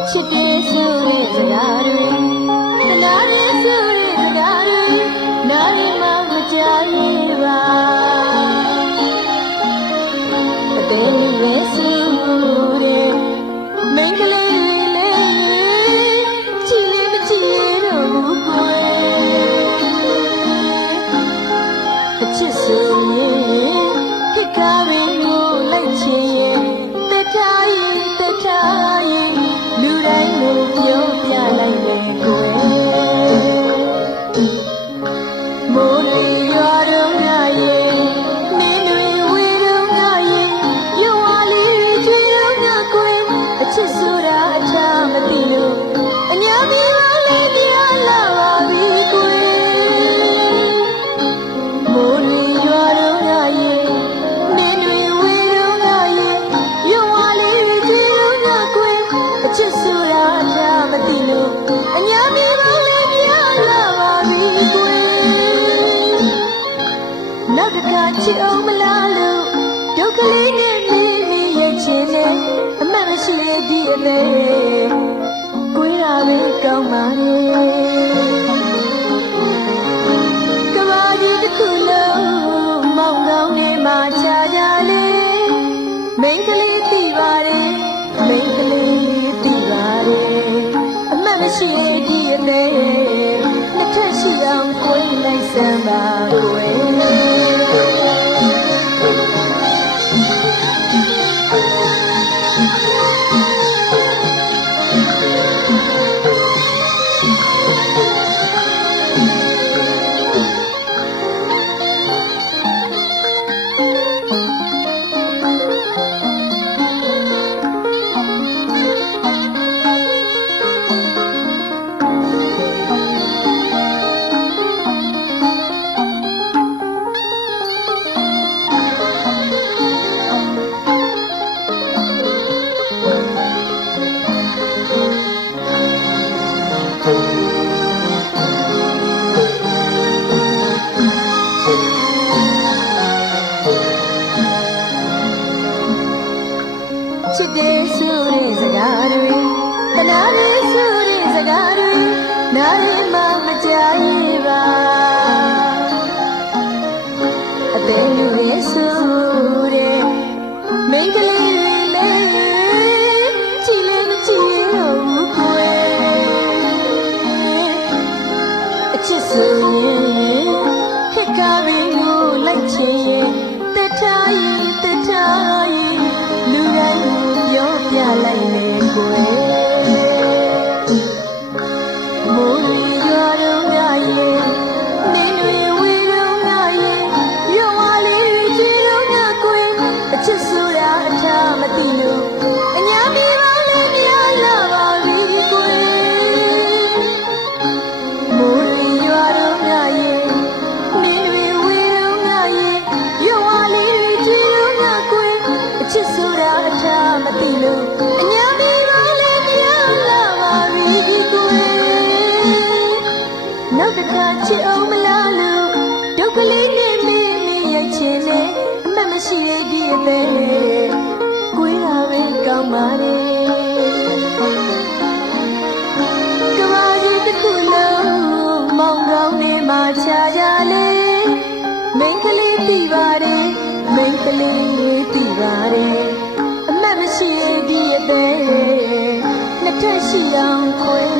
指定するある ချစ်အောင်မလားလို့ဒုက္ခလေးနဲ့မိမိရဲ့ချင်းနဲ့အမှန်ရှိလေဒီအလေကိုရပဲကောင်းပါလေကဘာကြီးတစ်ခုလုံးမောင်ကောင်းနေမှာချာရလေမိန်းကလေးတီပါလေမိန်းကလေးတီပါလေအမှန်ရှိလေ ဆိုတဲ့စကားတွေခဏလေးဆိုတဲ့စကားတွေနားထဲမှာမကြိုက်ပါအသေးလေးဆိုတဲ့မိန်းကလေး ချစ်ဆိုတာအထာမသိလို့ ချာရလေမိန်ကလေးတီပါရဲမိန်ကလေးတီပါရဲအမတ်မရှိပြီးအသေးနှစ်ထပ်ရှိအောင်ခွဲ